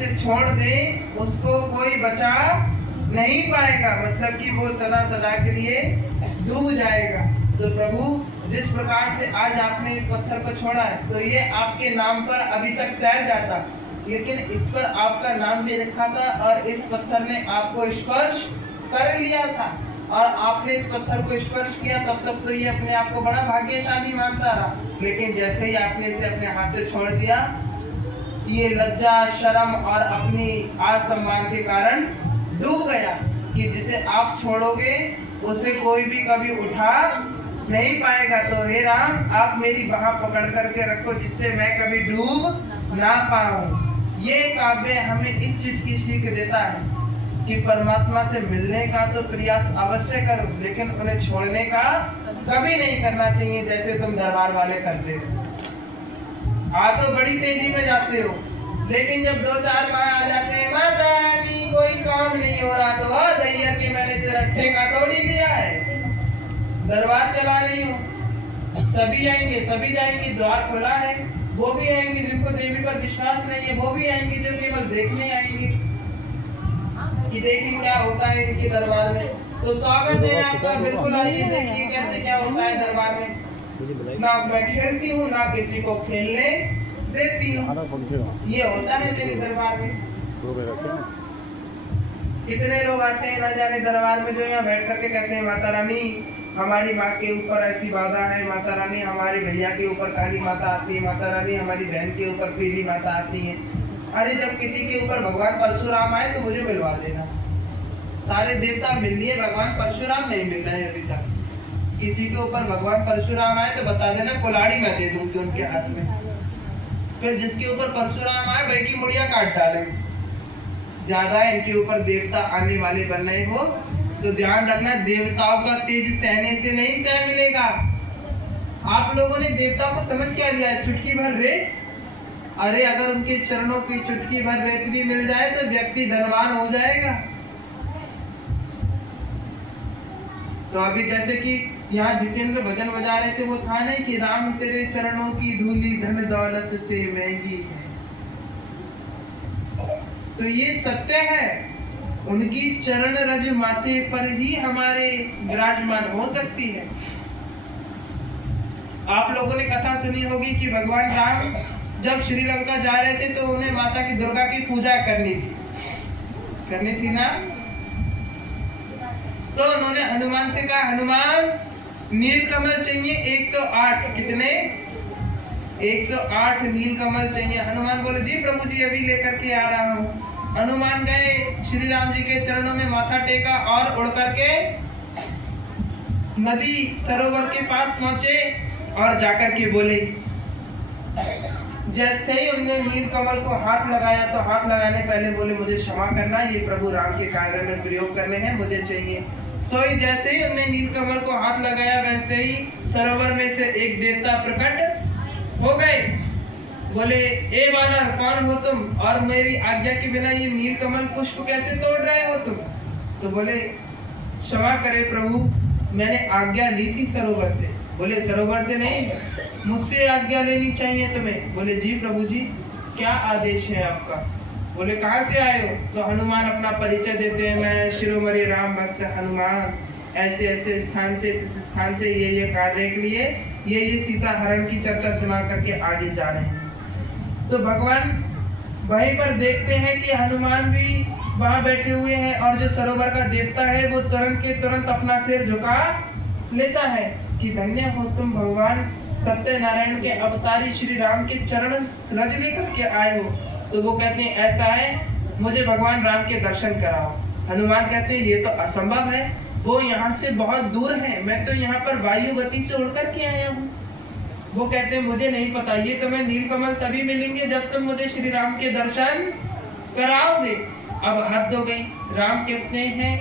से छोड़ दे उसको कोई बचा नहीं पाएगा, मतलब कि वो सदा सदा के लिए डूब जाएगा। तो प्रभु जिस प्रकार से आज आपने इस पत्थर को छोड़ा है, तो ये आपके नाम पर अभी तक तैर जाता, लेकिन इस पर आपका नाम भी लिखा था और इस पत्थर ने आपको स्पर्श कर लिया था और आपने इस पत्थर को स्पर्श किया, तब तक तो ये अपने आप को बड़ा भाग्यशाली मानता रहा। लेकिन जैसे ही आपने इसे अपने हाथ से छोड़ दिया, ये लज्जा, शर्म और अपनी आत्मसम्मान के कारण डूब गया कि जिसे आप छोड़ोगे उसे कोई भी कभी उठा नहीं पाएगा। तो हे राम, आप मेरी बाह पकड़ करके रखो जिससे मैं कभी डूब ना पाऊं। ये काव्य हमें इस चीज की सीख देता है कि परमात्मा से मिलने का तो प्रयास अवश्य करो, लेकिन उन्हें छोड़ने का कभी नहीं करना चाहिए जैसे तुम दरबार वाले करते हो। आ तो बड़ी तेजी में जाते हो, लेकिन जब 2-4 माह आ जाते हैं, माता रानी कोई काम नहीं हो रहा, तो दैया कि मैंने तेरा ठेका तोड़ ही दिया है, दरबार चला रही हूँ। सभी आएंगे, सभी जाएंगे, द्वार खुला है। वो भी आएंगे जिनको देवी पर विश्वास नहीं है, वो भी आएंगे जो केवल देखने आएंगे कि देखें क्या होता है इनके दरबार में। तो स्वागत है आपका, बिल्कुल आइए, देखिए कैसे क्या होता है दरबार में। ना मैं खेलती हूँ, ना किसी को खेलने देती हूँ, ये होता है मेरे दरबार में। कितने लोग आते हैं ना जाने दरबार में, जो यहाँ बैठ करके कहते हैं माता रानी हमारी माँ के ऊपर ऐसी बाधा है, माता रानी हमारे भैया के ऊपर काली माता आती है, माता रानी हमारी बहन के ऊपर पीली माता आती है। अरे जब किसी के ऊपर भगवान परशुराम आए तो मुझे मिलवा देना। सारे देवता मिल लिए, भगवान परशुराम नहीं मिल रहे अभी तक। किसी के ऊपर भगवान परशुराम आए तो बता देना, कुल्हाड़ी मैं दे दूंगी उनके हाथ में। फिर जिसके ऊपर परशुराम आए भाई की मुड़िया काट डाले। ज्यादा इनके ऊपर देवता आने वाले बन रहे हो तो ध्यान रखना, देवताओं का तेज सहने से नहीं सह मिलेगा। आप लोगों ने देवताओं को समझ क्या लिया है, चुटकी भर रेत। अरे अगर उनके चरणों की चुटकी भर रेत भी मिल जाए तो व्यक्ति धनवान हो जाएगा। तो अभी जैसे कि यहाँ जितेंद्र भजन बजा रहे थे, वो था नहीं कि राम तेरे चरणों की धूली धन दौलत से महंगी है। तो ये सत्य है, उनकी चरण रज माथे पर ही हमारे विराजमान हो सकती है। आप लोगों ने कथा सुनी होगी कि भगवान राम जब श्रीलंका जा रहे थे तो उन्हें माता की दुर्गा की पूजा करनी थी ना। तो उन्होंने हनुमान से कहा, हनुमान नीलकमल चाहिए 108। कितने? 108 नीलकमल चाहिए। हनुमान बोले, जी प्रभु जी अभी लेकर के आ रहा हूँ। हनुमान गए, श्री राम जी के चरणों में माथा टेका और उड़ करके नदी सरोवर के पास पहुंचे और जाकर के बोले, जैसे ही उन्होंने नीलकमल को हाथ लगाया तो हाथ लगाने पहले बोले, मुझे क्षमा करना, ये प्रभु राम के कार्य में प्रयोग करने हैं, मुझे चाहिए। सोई जैसे ही उन्होंने नीलकमल को हाथ लगाया, वैसे ही सरोवर में से एक देवता प्रकट हो गए। बोले, ए वानर कौन हो तुम, और मेरी आज्ञा के बिना ये नीलकमल पुष्प कैसे तोड़ रहे हो तुम? तो बोले, क्षमा करे प्रभु, मैंने आज्ञा ली थी सरोवर से। बोले, सरोवर से नहीं, मुझसे आज्ञा लेनी चाहिए तुम्हें। बोले, जी प्रभु जी, क्या आदेश है आपका? बोले, कहाँ से आए हो? तो हनुमान अपना परिचय देते हैं, मैं शिरोमणि राम भक्त हनुमान, ऐसे ऐसे स्थान से, इस स्थान से ये कार्य के लिए ये सीता हरण की चर्चा सुना करके आगे जा रहे हैं। तो भगवान वहीं पर देखते हैं कि हनुमान भी वहां बैठे हुए हैं और जो सरोवर का देवता है वो तुरंत के तुरंत अपना सिर झुका लेता है कि धन्य हो तुम भगवान सत्यनारायण के अवतारी श्री राम के चरण रज लेकर के आए हो। तो वो कहते हैं, ऐसा है, मुझे भगवान राम के दर्शन कराओ। हनुमान कहते हैं, ये तो असंभव है, वो यहाँ से बहुत दूर है, मैं तो यहाँ पर वायु गति से उड़ करके आया हूँ। वो कहते हैं, मुझे नहीं पता, ये तुम्हें नीलकमल तभी मिलेंगे जब तुम मुझे श्री राम के दर्शन कराओगे। अब हद हो गई। राम कहते हैं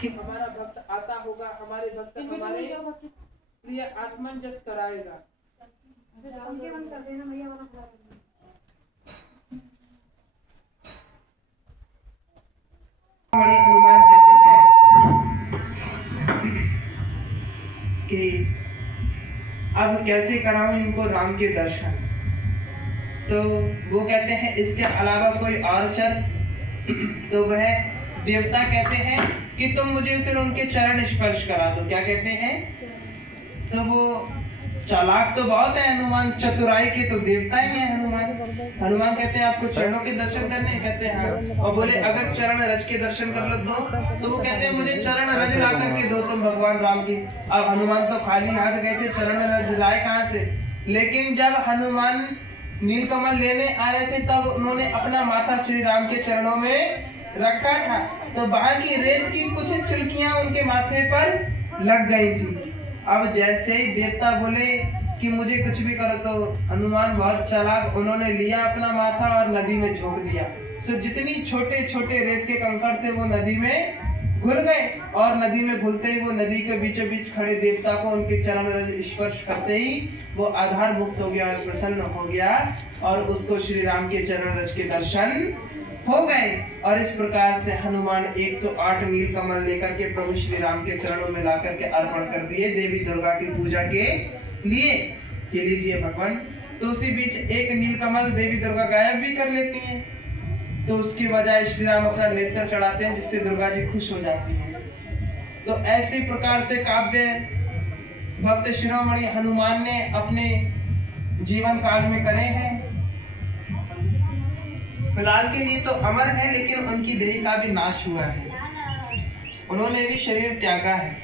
कि हमारा भक्त आता होगा, हमारे भक्त हमारे प्रिय आत्मंजस कराएगा। बड़े हनुमान कहते हैं कि अब कैसे कराऊं इनको राम के दर्शन। तो वो कहते हैं इसके अलावा कोई और शर्त? तो वह देवता कहते हैं कि तुम मुझे फिर उनके चरण स्पर्श करा दो। क्या कहते हैं? तो वो चालाक तो बहुत है हनुमान, चतुराई के तो देवता ही है हनुमान। हनुमान कहते हैं आपको चरणों के दर्शन करने हैं? कहते हैं हाँ। और बोले अगर चरण रज के दर्शन कर लो तो वो कहते हैं मुझे चरण रज ला करके दो तुम भगवान राम की। अब हनुमान तो खाली हाथ गए थे, चरण रज लाए कहाँ से? लेकिन जब हनुमान नीलकमल लेने आ रहे थे तब उन्होंने अपना माथा श्री राम के चरणों में रखा था, तो वहां की रेत की कुछ चिलकियां उनके माथे पर लग गई थी। अब जैसे ही देवता बोले कि मुझे कुछ भी करो, तो हनुमान बहुत चालाक, उन्होंने लिया अपना माथा और नदी में झोंक दिया। सो जितनी छोटे छोटे रेत के कंकड़ थे वो नदी में घुल गए, और नदी में घुलते ही वो नदी के बीचों बीच खड़े देवता को उनके चरण रज स्पर्श करते ही वो आधार मुक्त हो गया और प्रसन्न हो गया, और उसको श्री राम के चरण रज के दर्शन हो गए। और इस प्रकार से हनुमान 108 नीलकमल लेकर के प्रभु श्री राम के चरणों में लाकर के अर्पण कर दिए देवी दुर्गा की पूजा के लिए। ये लीजिए भगवान। तो उसी बीच एक नीलकमल देवी दुर्गा गायब भी कर लेती हैं, तो उसकी बजाय श्री राम अपना नेत्र चढ़ाते हैं, जिससे दुर्गा जी खुश हो जाती हैं। तो ऐसे प्रकार से काव्य भक्त शिरोमणि हनुमान ने अपने जीवन काल में करे हैं। फिलहाल के लिए तो अमर है, लेकिन उनकी देह का भी नाश हुआ है, उन्होंने भी शरीर त्यागा है।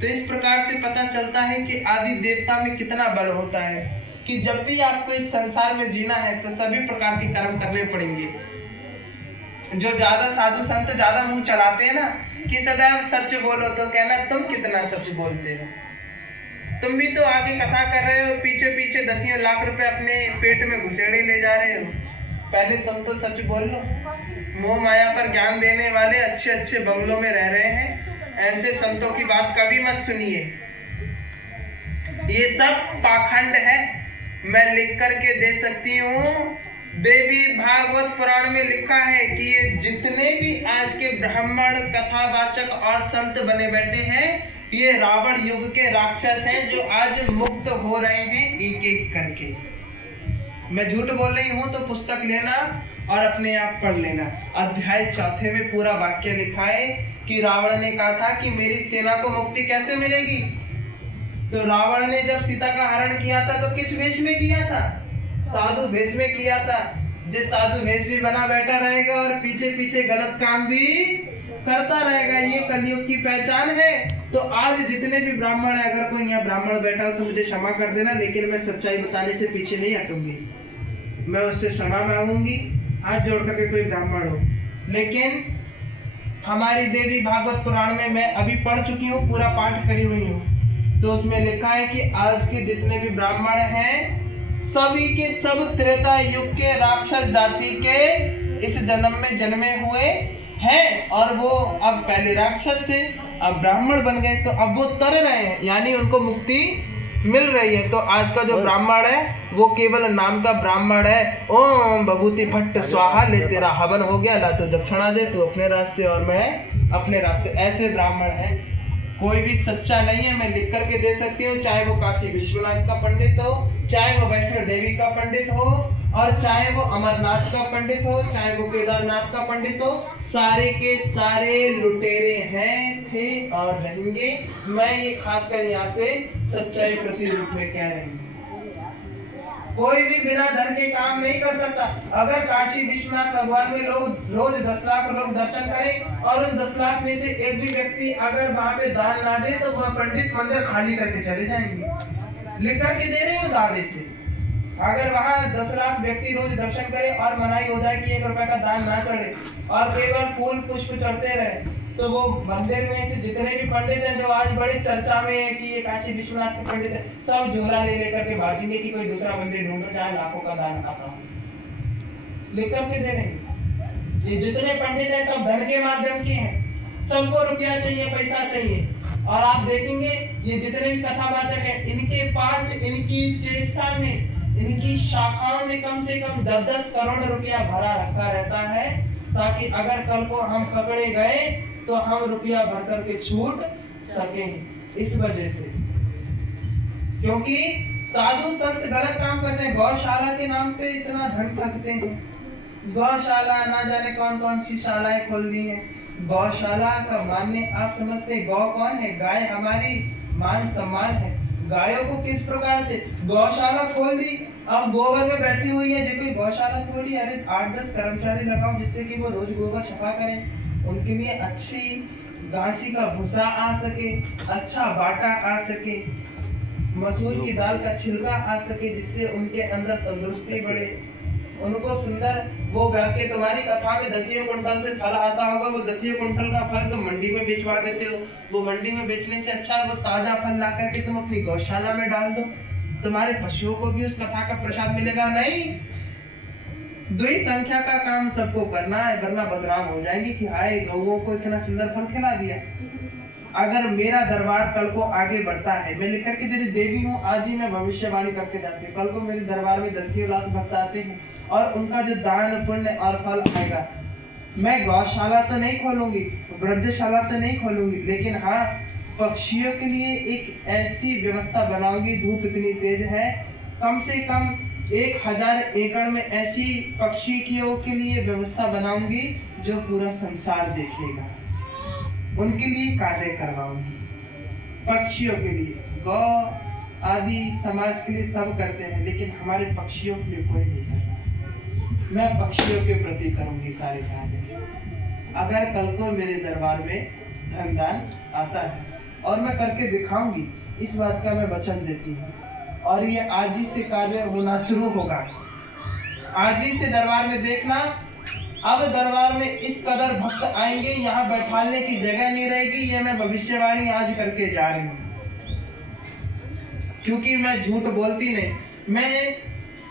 तो इस प्रकार से पता चलता है कि आदि देवता में कितना बल होता है, कि जब भी आपको इस संसार में जीना है तो सभी प्रकार के कर्म करने पड़ेंगे। जो ज्यादा साधु संत ज्यादा मुंह चलाते हैं ना कि सदैव सच बोलो, तो कहना तुम कितना सच बोलते हो। तुम भी तो आगे कथा कर रहे हो, पीछे पीछे दसियों लाख रुपए अपने पेट में घुसेड़े ले जा रहे हो। पहले तुम तो सच बोल लो। मोह माया पर ज्ञान देने वाले अच्छे अच्छे बंगलों में रह रहे हैं, ऐसे संतों की बात कभी मत सुनिए, ये सब पाखंड है। मैं लिख करके दे सकती हूँ, देवी भागवत पुराण में लिखा है कि ये जितने भी आज के ब्राह्मण कथावाचक और संत बने बैठे हैं, ये रावण युग के राक्षस हैं जो आज मुक्त हो रहे हैं एक एक करके। मैं झूठ बोल रही हूँ तो पुस्तक लेना और अपने आप पढ़ लेना। अध्याय 4 में पूरा वाक्य लिखा है कि रावण ने कहा था कि मेरी सेना को मुक्ति कैसे मिलेगी। तो रावण ने जब सीता का हरण किया था तो किस वेश में किया था? साधु वेश में किया था। जिस साधु वेश भी बना बैठा रहेगा और पीछे पीछे गलत काम भी करता रहेगा, ये कलयुग की पहचान है। तो आज जितने भी ब्राह्मण है, अगर कोई यहाँ ब्राह्मण बैठा हो तो मुझे क्षमा कर देना, लेकिन मैं सच्चाई बताने से पीछे नहीं हटूंगी, मैं उससे क्षमा मांगूंगी, हाथ जोड़ करके कोई ब्राह्मण हो। लेकिन हमारी देवी भागवत पुराण में मैं अभी पढ़ चुकी हूँ, पूरा पाठ करी हुई हूँ, तो उसमें लिखा है कि आज के जितने भी ब्राह्मण हैं सभी के सब त्रेता युग के राक्षस जाति के इस जन्म में जन्मे हुए हैं, और वो अब पहले राक्षस थे, अब ब्राह्मण बन गए, तो अब वो तर रहे हैं, यानी उनको मुक्ति मिल रही है। तो आज का जो ब्राह्मण है वो केवल नाम का ब्राह्मण है। ओम भभूति भट्ट स्वाहा, ले तेरा हवन हो गया, ला तो दक्षिणा दे, तू अपने रास्ते और मैं अपने रास्ते, ऐसे ब्राह्मण है। कोई भी सच्चा नहीं है, मैं लिख करके दे सकती हूँ, चाहे वो काशी विश्वनाथ का पंडित हो, चाहे वो वैष्णो देवी का पंडित हो, और चाहे वो अमरनाथ का पंडित हो, चाहे वो केदारनाथ का पंडित हो, सारे के सारे लुटेरे हैं, थे और रहेंगे। मैं ये खासकर यहाँ से सच्चाई प्रति रूप में कह रही हूँ। कोई भी बिना धन के काम नहीं कर सकता। अगर काशी विश्वनाथ भगवान में लोग रोज 10 लाख लोग दर्शन करें और उन 10 लाख में से एक भी व्यक्ति अगर वहां पे दान ना दे, तो वह पंडित मंदिर खाली करके चले जाएंगे। लिख करके दे रहे हो दावे से। अगर वहां 10 लाख व्यक्ति रोज दर्शन करे और मनाही हो जाए कि 1 रुपए का दान ना चढ़े और केवल फूल पुष्प चढ़ते रहे, तो वो मंदिर में से जितने भी पंडित हैं जो आज बड़े चर्चा में है कि ये काशी विश्वनाथ के पंडित है, सब झोला ले लेकर के भागेंगे कि कोई दूसरा मंदिर ढूंढो जहाँ लाखों का दान आता हो। लिख करके दे रहे हैं। ये जितने पंडित हैं सब धन के माध्यम के हैं, सबको रुपया चाहिए, पैसा चाहिए। और आप देखेंगे ये जितने भी कथावाचक है, इनके पास इनकी चेष्टा में, इनकी शाखाओं में कम से कम 10-10 करोड़ रुपया भरा रखा रहता है, ताकि अगर कल को हम पकड़े गए तो हम रुपया भर करके छूट सकें। इस वजह से, क्योंकि साधु संत गलत काम करते हैं, गौशाला के नाम पे इतना धन ठगते हैं। गौशाला ना जाने कौन कौन सी शालाएं खोल दी हैं। गौशाला का मान्य आप समझते हैं, गौ कौन है? गाय हमारी मान सम्मान है। गायों को किस प्रकार से गौशाला खोल दी, अब गोबर में बैठी हुई है, जो कोई गौशाला थोड़ी। अरे 8-10 कर्मचारी लगाओ जिससे कि वो रोज गोबर सफा करें, उनके लिए अच्छी घासी का भूसा आ सके, अच्छा बाटा आ सके, मसूर की दाल का छिलका आ सके, जिससे उनके अंदर तंदुरुस्ती बढ़े, उनको सुंदर वो के तुम्हारी कथा में 10 कुंटल से फल आता होगा, वो 10 कुंटल का फल तुम मंडी में बेचवा देते हो। वो मंडी में बेचने से अच्छा वो ताजा फल ला करके तुम अपनी गौशाला में डाल दो, तुम्हारे पशुओं को भी उस कथा का प्रसाद मिलेगा। नहीं, दुई संख्या का काम सबको करना है, वरना बदनाम हो जाएंगे कि हाय गौओं को इतना सुंदर फल खिला दिया। अगर मेरा दरबार कल को आगे बढ़ता है, मैं लिख करके तेरी देवी हूँ, आज ही मैं भविष्यवाणी करके जाती हूँ, कल को मेरे दरबार में 10 लाख भक्त आते हैं और उनका जो दान पुण्य और फल आएगा, मैं गौशाला तो नहीं खोलूंगी, वृद्धशाला तो नहीं खोलूंगी, लेकिन हाँ पक्षियों के लिए एक ऐसी व्यवस्था बनाऊंगी। धूप इतनी तेज है, कम से कम 1000 एकड़ में ऐसी पक्षियों के लिए व्यवस्था बनाऊंगी जो पूरा संसार देखेगा। उनके लिए कार्य करवाऊंगी, पक्षियों के लिए। गौ आदि समाज के लिए सब करते हैं, लेकिन हमारे पक्षियों के लिए कोई नहीं करता। मैं पक्षियों के प्रति करूंगी सारे कार्य। अगर कल को मेरे दरबार में धन दान आता है, और मैं करके दिखाऊंगी, इस बात का मैं वचन देती हूँ। और ये आज ही से कार्य होना शुरू होगा, आज ही से दरबार में देखना। अब दरबार में इस कदर भक्त आएंगे, यहाँ बैठाने की जगह नहीं रहेगी। ये मैं भविष्यवाणी आज करके जा रही हूँ, क्योंकि मैं झूठ बोलती नहीं, मैं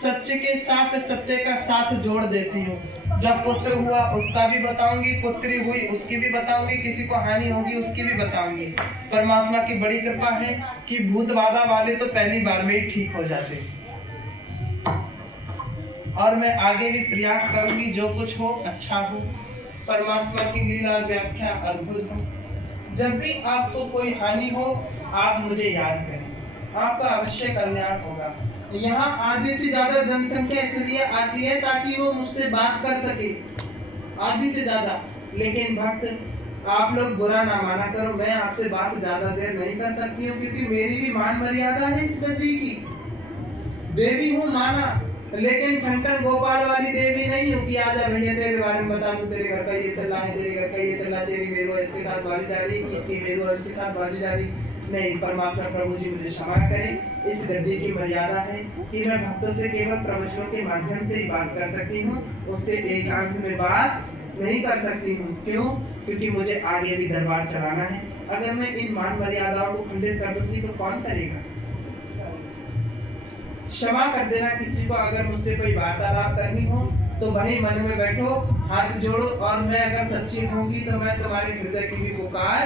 सच्चे के साथ सत्य का साथ जोड़ देती हूँ। जब पुत्र हुआ उसका भी बताऊंगी, पुत्री हुई उसकी भी बताऊंगी, किसी को हानि होगी उसकी भी बताऊंगी। परमात्मा की बड़ी कृपा है कि भूत बाधा वाले तो पहली बार में ही ठीक हो जाते। और मैं आगे भी प्रयास करूंगी, जो कुछ हो अच्छा हो। परमात्मा की लीला व्याख्या अद्भुत हो। जब भी आपको कोई हानि हो, आप मुझे याद करें, आपका अवश्य कल्याण होगा। यहाँ आधे से ज्यादा जनसंख्या इसलिए आती है ताकि वो मुझसे बात कर सके, आधी से ज्यादा। लेकिन भक्त आप लोग बुरा ना माना करो, मैं आपसे बात ज्यादा देर नहीं कर सकती हूँ, क्योंकि मेरी भी मान मर्यादा है इस गद्दी की। देवी हूँ माना, लेकिन ठंडन गोपाल वाली देवी नहीं हूँ कि आजा भैया तेरे बारे में बता दूं, तेरे घर का ये चल रहा है, तेरे घर का ये चल रहा है, तेरी मेरो इसके साथ भागीदारी, इसकी मेरो इसके साथ भागीदारी नहीं। परमात्मा प्रभु जी मुझे क्षमा करें, इस गद्दी की मर्यादा है कि मैं भक्तों से केवल प्रवचनों के माध्यम से ही बात कर सकती हूँ, उससे एकांत में बात नहीं कर सकती हूँ। क्यों? क्योंकि मुझे आगे भी दरबार चलाना है। अगर मैं इन मान मर्यादाओं को खंडित कर दूंगी तो कौन करेगा? क्षमा कर देना किसी को, अगर मुझसे कोई वार्तालाप करनी हो तो वही मन में बैठो, हाथ जोड़ो, और मैं अगर सच्ची होंगी तो मैं तुम्हारे हृदय की भी पुकार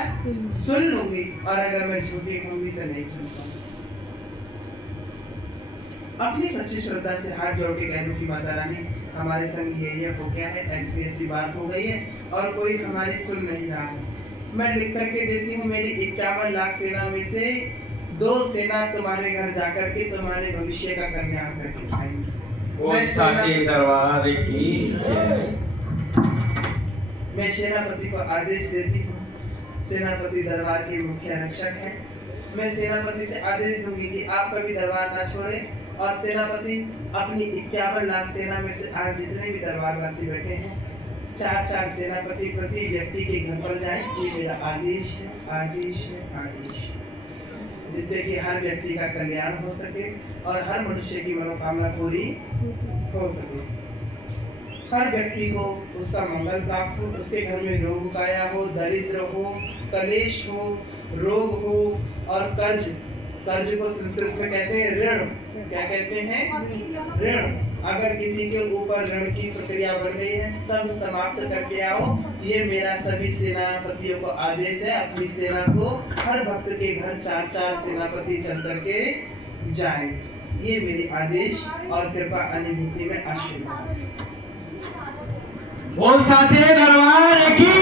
सुन लूंगी, और अगर मैं झूठी होंगी तो नहीं सुन पाऊंगी। अपनी सच्ची श्रद्धा से हाथ जोड़ के कह दूं कि माता रानी हमारे संग ये हो गया है, ऐसी ऐसी बात हो गई है, और कोई हमारी सुन नहीं रहा है। मैं लिख करके देती हूँ, मेरी 51 लाख सेना में से 2 सेना तुम्हारे घर जाकर के तुम्हारे भविष्य का कल्याण करके खाएंगी। साचे दरबार की मैं सेनापति को आदेश देती हूँ, सेनापति दरबार के मुख्य रक्षक है। मैं सेनापति से आदेश दूंगी कि आप कभी दरबार ना छोड़े, और सेनापति अपनी 51 लाख सेना में से आज जितने भी दरबारवासी बैठे हैं, 4-4 सेनापति प्रति व्यक्ति के घर पर जाए। ये मेरा आदेश है, आदेश है, आदेश है, जिससे कि हर व्यक्ति का कल्याण हो सके और हर मनुष्य की मनोकामना पूरी हो सके। हर व्यक्ति को उसका मंगल प्राप्त हो, उसके घर में रोग काया हो, दरिद्र हो, कलेश हो, रोग हो और कर्ज। कर्ज को संस्कृत में कहते हैं ऋण। क्या कहते हैं? ऋण। अगर किसी के ऊपर ऋण की प्रक्रिया बन गई है, सब समाप्त करके आओ। ये मेरा सभी सेनापतियों को आदेश है। अपनी सेना को हर भक्त के घर 4-4 सेनापति चल करके जाए। ये मेरी आदेश और कृपा अनुभूति में आशीर्वाद। बोल साचे दरबार की।